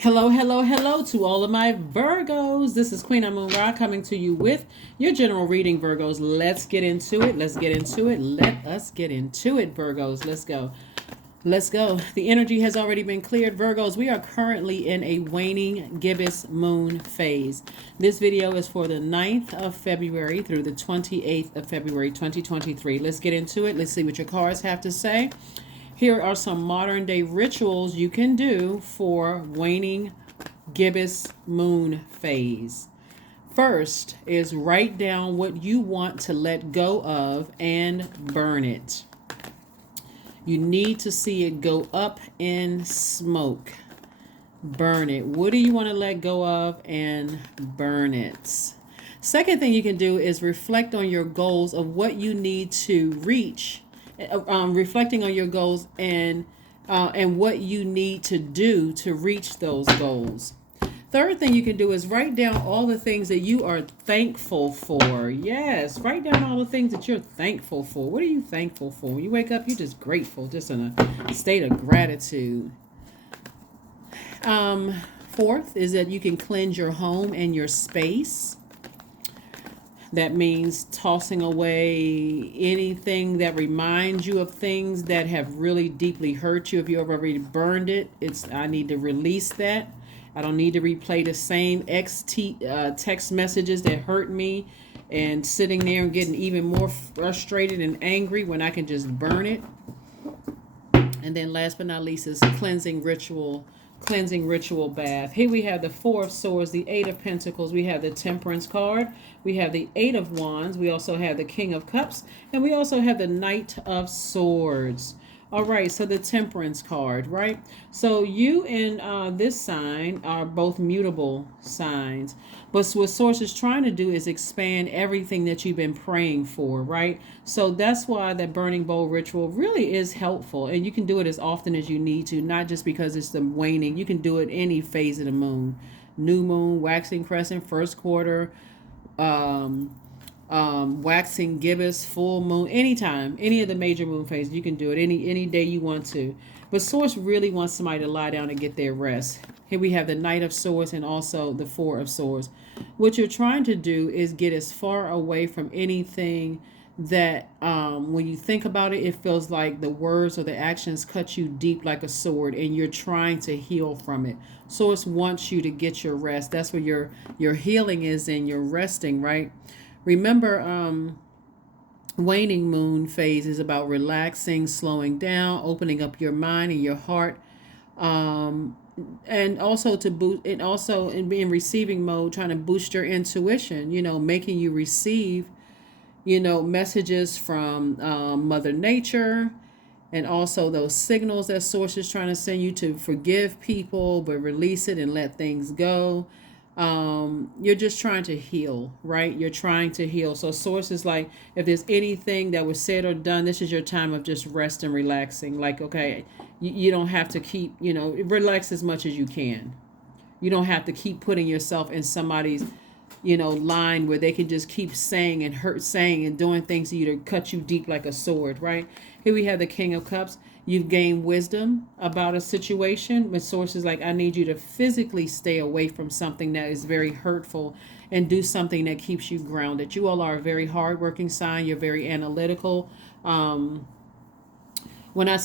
Hello, hello, hello to all of my Virgos. This is Queen Amun Ra coming to you with your general reading, Virgos. Let's get into it. Let's get into it. Let us get into it, Virgos. Let's go. Let's go. The energy has already been cleared, Virgos. We are currently in a waning gibbous moon phase. This video is for the 9th of February through the 28th of February 2023. Let's get into it. Let's see what your cards have to say. Here are some modern day rituals you can do for waning gibbous moon phase. First is write down what you want to let go of and burn it. You need to see it go up in smoke. Burn it. What do you want to let go of and burn it? Second thing you can do is reflect on your goals of what you need to reach. Reflecting on your goals and what you need to do to reach those goals. Third thing you can do is write down all the things that you are thankful for. Yes, write down all the things that you're thankful for. What are you thankful for? When you wake up, you're just grateful, just in a state of gratitude. Fourth is that you can cleanse your home and your space. That means tossing away anything that reminds you of things that have really deeply hurt you. If you have already burned it, I need to release that. I don't need to replay the same text messages that hurt me and sitting there and getting even more frustrated and angry when I can just burn it. And then last but not least is cleansing ritual bath. Here we have the Four of Swords, the Eight of Pentacles, we have the Temperance card, we have the Eight of Wands, we also have the King of Cups, and we also have the Knight of Swords. All right, so the Temperance card, right? So you and this sign are both mutable signs. But what Source is trying to do is expand everything that you've been praying for, right? So that's why that burning bowl ritual really is helpful. And you can do it as often as you need to, not just because it's the waning. You can do it any phase of the moon. New moon, waxing crescent, first quarter, waxing gibbous, full moon, anytime, any of the major moon phases, you can do it any day you want to. But Source really wants somebody to lie down and get their rest. Here we have the Knight of Swords and also the Four of Swords. What you're trying to do is get as far away from anything that when you think about it, it feels like the words or the actions cut you deep like a sword and you're trying to heal from it. Source wants you to get your rest. That's where your healing is and you're resting, right? Remember, waning moon phase is about relaxing, slowing down, opening up your mind and your heart, and also to boost, and also in being receiving mode, trying to boost your intuition. Making you receive, messages from Mother Nature, and also those signals that Source is trying to send you to forgive people, but release it and let things go. You're just trying to heal, right? You're trying to heal. So Source is like, if there's anything that was said or done, this is your time of just rest and relaxing. Like, okay, you don't have to keep, relax as much as you can. You don't have to keep putting yourself in somebody's, line where they can just keep saying and doing things to you to cut you deep like a sword, right? Here we have the King of Cups. You've gained wisdom about a situation, but Source is like, I need you to physically stay away from something that is very hurtful and do something that keeps you grounded. You all are a very hardworking sign. You're very analytical. When I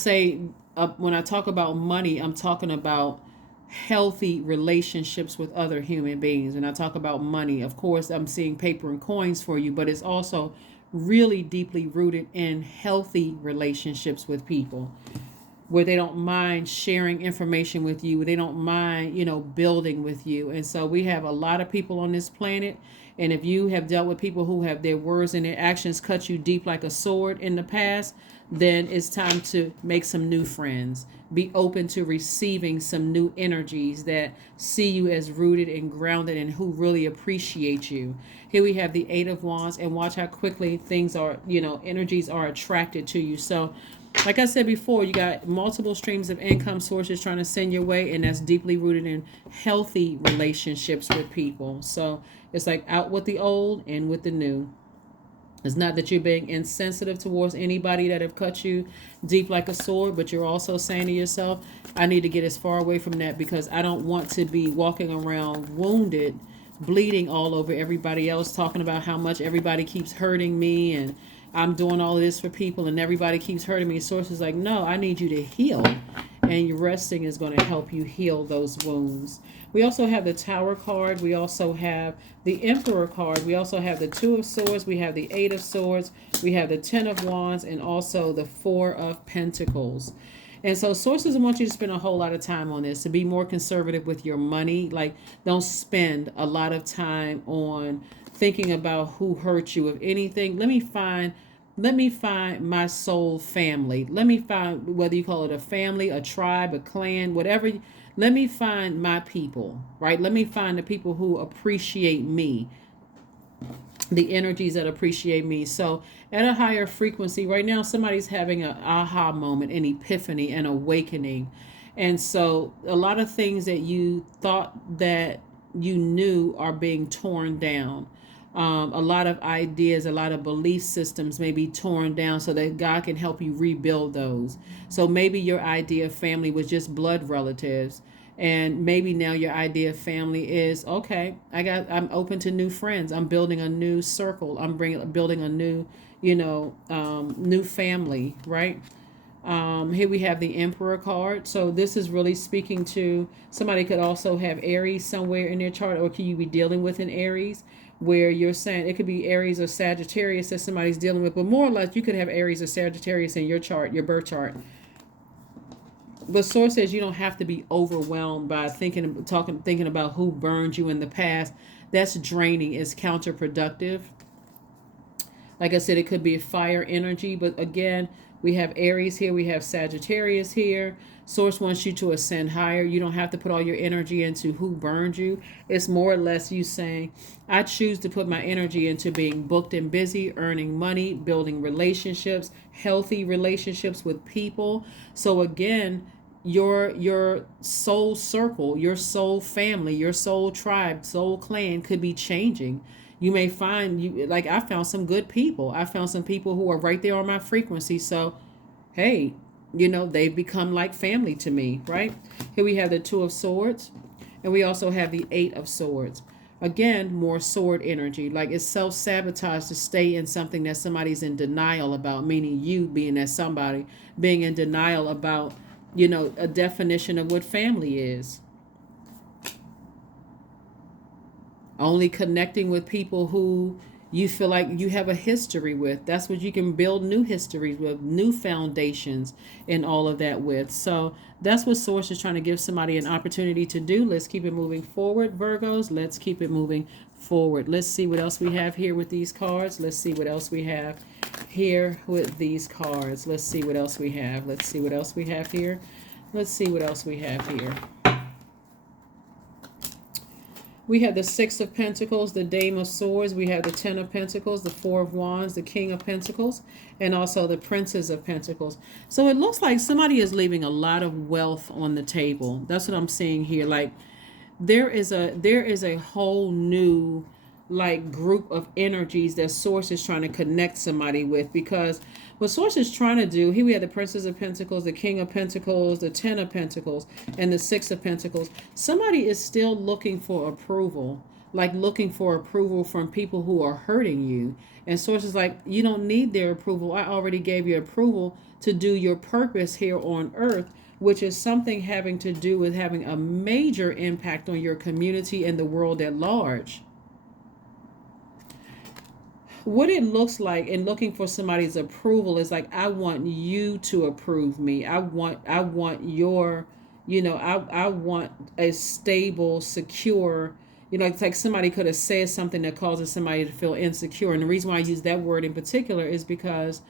talk about money, I'm talking about healthy relationships with other human beings. When I talk about money, of course, I'm seeing paper and coins for you, but it's also really deeply rooted in healthy relationships with people where they don't mind sharing information with you, where they don't mind, building with you. And so we have a lot of people on this planet. And if you have dealt with people who have their words and their actions cut you deep like a sword in the past, then it's time to make some new friends. Be open to receiving some new energies that see you as rooted and grounded and who really appreciate you. Here we have the Eight of Wands, and watch how quickly things are, energies are attracted to you. So like I said before, you got multiple streams of income sources trying to send your way, and that's deeply rooted in healthy relationships with people. So it's like out with the old and with the new. It's not that you're being insensitive towards anybody that have cut you deep like a sword, but you're also saying to yourself, I need to get as far away from that because I don't want to be walking around wounded, bleeding all over everybody else, talking about how much everybody keeps hurting me and I'm doing all of this for people and everybody keeps hurting me. Source is like, no, I need you to heal. And your resting is going to help you heal those wounds. We also have the Tower card. We also have the Emperor card. We also have the Two of Swords. We have the Eight of Swords. We have the Ten of Wands and also the Four of Pentacles. And so sources want you to spend a whole lot of time on this, to be more conservative with your money. Like, don't spend a lot of time on thinking about who hurt you. If anything, let me find my soul family. Let me find, whether you call it a family, a tribe, a clan, whatever. Let me find my people, right? Let me find the people who appreciate me, the energies that appreciate me. So at a higher frequency, right now, somebody's having an aha moment, an epiphany, an awakening. And so a lot of things that you thought that you knew are being torn down. A lot of ideas, a lot of belief systems may be torn down so that God can help you rebuild those. So maybe your idea of family was just blood relatives. And maybe now your idea of family is, okay, I'm open to new friends. I'm building a new circle. Building a new, new family, right? Here we have the Emperor card. So this is really speaking to somebody. Could also have Aries somewhere in their chart, or could you be dealing with an Aries where you're saying it could be Aries or Sagittarius that somebody's dealing with, but more or less you could have Aries or Sagittarius in your chart, your birth chart. But source says you don't have to be overwhelmed by thinking about who burned you in the past. That's draining. It's counterproductive. Like I said, it could be a fire energy, but again, we have Aries here, we have Sagittarius here. Source wants you to ascend higher. You don't have to put all your energy into who burned you. It's more or less you saying, I choose to put my energy into being booked and busy, earning money, building relationships, healthy relationships with people. So again, your soul circle, your soul family, your soul tribe, soul clan could be changing. You may find I found some good people. I found some people who are right there on my frequency. So, hey, they've become like family to me, right? Here we have the Two of Swords, and we also have the Eight of Swords. Again, more sword energy. Like, it's self-sabotage to stay in something that somebody's in denial about, meaning you being that somebody being in denial about, a definition of what family is. Only connecting with people who you feel like you have a history with. That's what you can build new histories with, new foundations and all of that with. So that's what Source is trying to give somebody an opportunity to do. Let's keep it moving forward, Virgos. Let's keep it moving forward. Let's see what else we have here with these cards. Let's see what else we have here with these cards. Let's see what else we have. Let's see what else we have here. Let's see what else we have here. We have the Six of Pentacles, the Dame of Swords. We have the Ten of Pentacles, the Four of Wands, the King of Pentacles, and also the Princess of Pentacles. So it looks like somebody is leaving a lot of wealth on the table. That's what I'm seeing here. Like, there is a whole new group of energies that Source is trying to connect somebody with, because what Source is trying to do, here we have the Princess of Pentacles, the King of Pentacles, the Ten of Pentacles, and the Six of Pentacles. Somebody is still looking for approval, looking for approval from people who are hurting you. And Source is like, you don't need their approval. I already gave you approval to do your purpose here on earth, which is something having to do with having a major impact on your community and the world at large. What it looks like in looking for somebody's approval is like, I want you to approve me. I want your, I want a stable, secure, it's like somebody could have said something that causes somebody to feel insecure. And the reason why I use that word in particular is because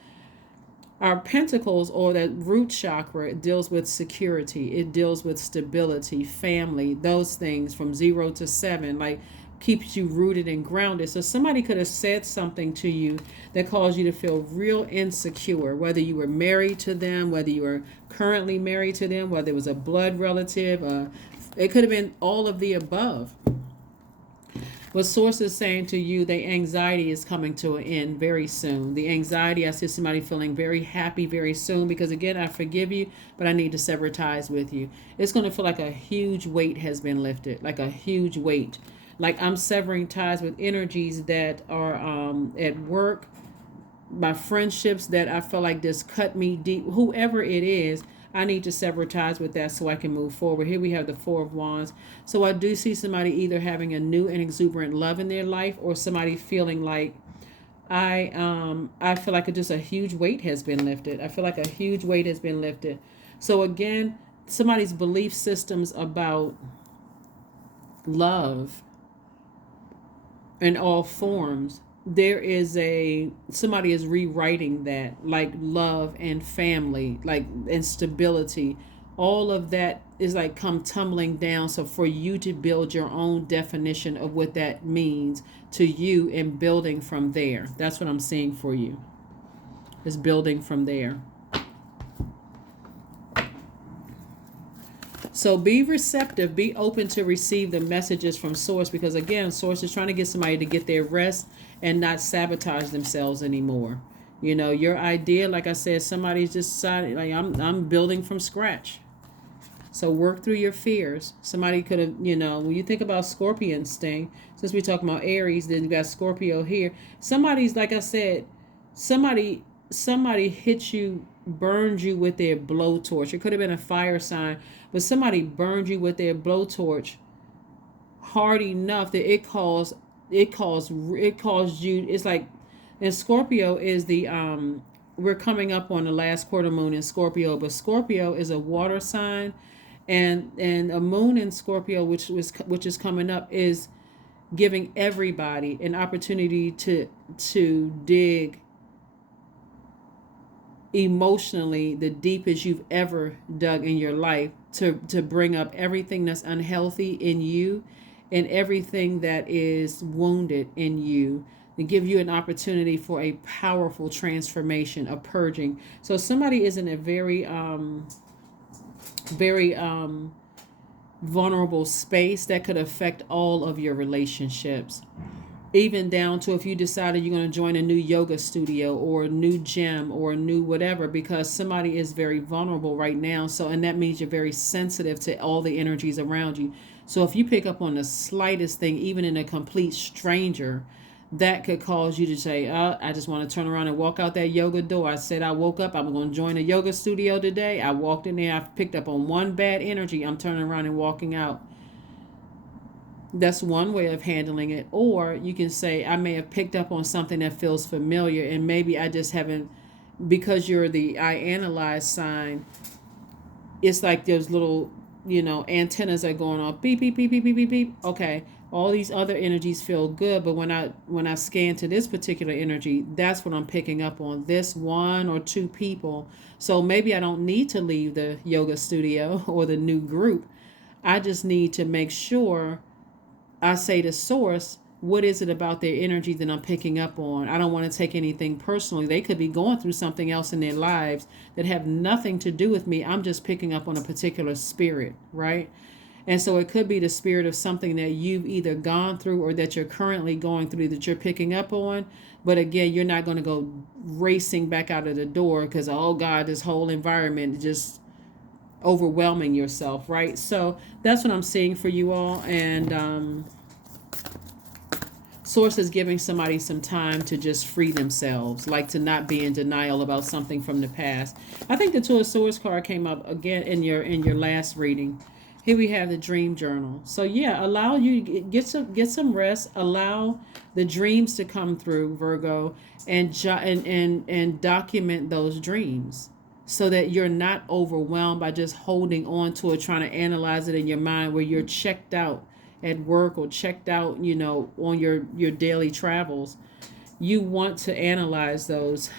our pentacles, or that root chakra, it deals with security. It deals with stability, family, those things from 0 to 7, keeps you rooted and grounded. So somebody could have said something to you that caused you to feel real insecure, whether you were married to them, whether you were currently married to them, whether it was a blood relative. It could have been all of the above. What Source is saying to you, the anxiety is coming to an end very soon. The anxiety, I see somebody feeling very happy very soon because, again, I forgive you, but I need to sever ties with you. It's going to feel like a huge weight has been lifted, like a huge weight. Like I'm severing ties with energies that are at work, my friendships that I feel like just cut me deep. Whoever it is, I need to sever ties with that so I can move forward. Here we have the Four of Wands. So I do see somebody either having a new and exuberant love in their life, or somebody feeling like I feel like just a huge weight has been lifted. I feel like a huge weight has been lifted. So again, somebody's belief systems about love in all forms, there is somebody is rewriting that, like love and family, like, and stability, all of that is like come tumbling down. So for you to build your own definition of what that means to you and building from there, that's what I'm seeing for you, is building from there. So be receptive, be open to receive the messages from Source, because again, Source is trying to get somebody to get their rest and not sabotage themselves anymore. You know, your idea, like I said, somebody's just decided, like, I'm building from scratch. So work through your fears. Somebody could have, you know, when you think about Scorpion sting, since we're talking about Aries, then you got Scorpio here. Somebody's, like I said, somebody hit you, burned you with their blowtorch. It could have been a fire sign, but somebody burned you with their blowtorch hard enough that it caused you. It's like, and Scorpio is the we're coming up on the last quarter moon in Scorpio, but Scorpio is a water sign, and a moon in Scorpio, which is coming up, is giving everybody an opportunity to dig emotionally the deepest you've ever dug in your life, to bring up everything that's unhealthy in you and everything that is wounded in you, to give you an opportunity for a powerful transformation, a purging. So somebody is in a very vulnerable space that could affect all of your relationships, even down to if you decided you're going to join a new yoga studio or a new gym or a new whatever, because somebody is very vulnerable right now. So, and that means you're very sensitive to all the energies around you. So if you pick up on the slightest thing, even in a complete stranger, that could cause you to say, I just want to turn around and walk out that yoga door. I said I woke up, I'm going to join a yoga studio today. I walked in there, I picked up on one bad energy, I'm turning around and walking out. That's one way of handling it. Or you can say, I may have picked up on something that feels familiar, and maybe I just haven't, because you're the I analyze sign, it's like those little, antennas are going off, beep, beep, beep, beep, beep, beep, beep. Okay, all these other energies feel good, but when I scan to this particular energy, that's what I'm picking up on, this one or two people. So maybe I don't need to leave the yoga studio or the new group. I just need to make sure I say to Source, what is it about their energy that I'm picking up on? I don't want to take anything personally. They could be going through something else in their lives that have nothing to do with me. I'm just picking up on a particular spirit, right? And so it could be the spirit of something that you've either gone through or that you're currently going through that you're picking up on. But again, you're not going to go racing back out of the door because, oh God, this whole environment is just overwhelming yourself, right? So that's what I'm seeing for you all. And Source is giving somebody some time to just free themselves, like to not be in denial about something from the past. I think the Two of Swords card came up again in your last reading. Here we have the dream journal. So yeah, allow you get some rest. Allow the dreams to come through, Virgo, and document those dreams, so that you're not overwhelmed by just holding on to it, trying to analyze it in your mind, where you're checked out at work or checked out, on your daily travels. You want to analyze those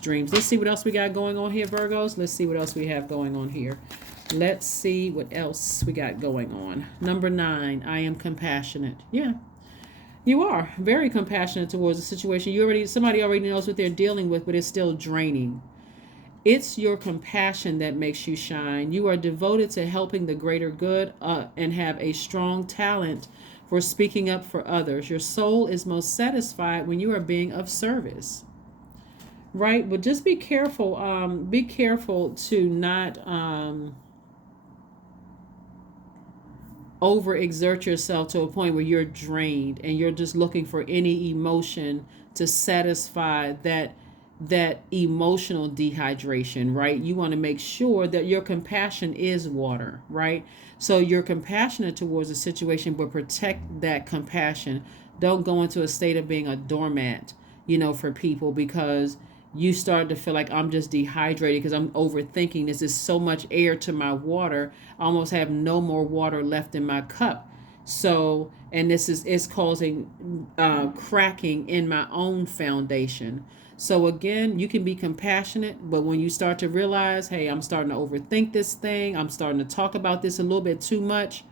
dreams. Let's see what else we got going on here, Virgos. Let's see what else we have going on here. Let's see what else we got going on. Number 9, I am compassionate. Yeah, you are very compassionate towards the situation. Somebody already knows what they're dealing with, but it's still draining. It's your compassion that makes you shine. You are devoted to helping the greater good and have a strong talent for speaking up for others. Your soul is most satisfied when you are being of service. Right? But just be careful. Be careful to not overexert yourself to a point where you're drained and you're just looking for any emotion to satisfy that emotional dehydration, right? You want to make sure that your compassion is water, right? So you're compassionate towards a situation, but protect that compassion. Don't go into a state of being a doormat, for people, because you start to feel like I'm just dehydrated because I'm overthinking. This is so much air to my water. I almost have no more water left in my cup. So, and this is causing cracking in my own foundation. So again, you can be compassionate, but when you start to realize, hey, I'm starting to overthink this thing, I'm starting to talk about this a little bit too much,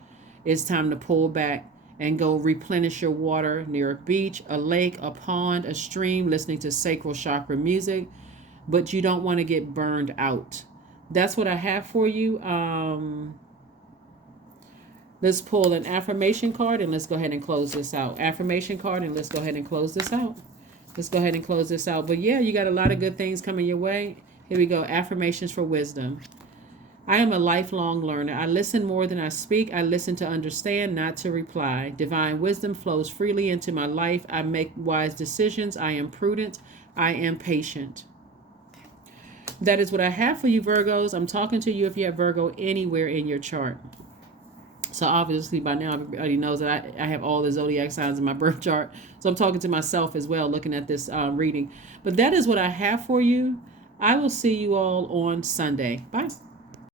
it's time to pull back and go replenish your water near a beach, a lake, a pond, a stream, listening to sacral chakra music. But you don't want to get burned out. That's what I have for you. Let's pull an affirmation card and let's go ahead and close this out. Affirmation card, and let's go ahead and close this out. Let's go ahead and close this out. But yeah, you got a lot of good things coming your way. Here we go. Affirmations for wisdom. I am a lifelong learner. I listen more than I speak. I listen to understand, not to reply. Divine wisdom flows freely into my life. I make wise decisions. I am prudent. I am patient. That is what I have for you, Virgos. I'm talking to you if you have Virgo anywhere in your chart. So obviously by now everybody knows that I have all the zodiac signs in my birth chart. So I'm talking to myself as well, looking at this reading. But that is what I have for you. I will see you all on Sunday. Bye.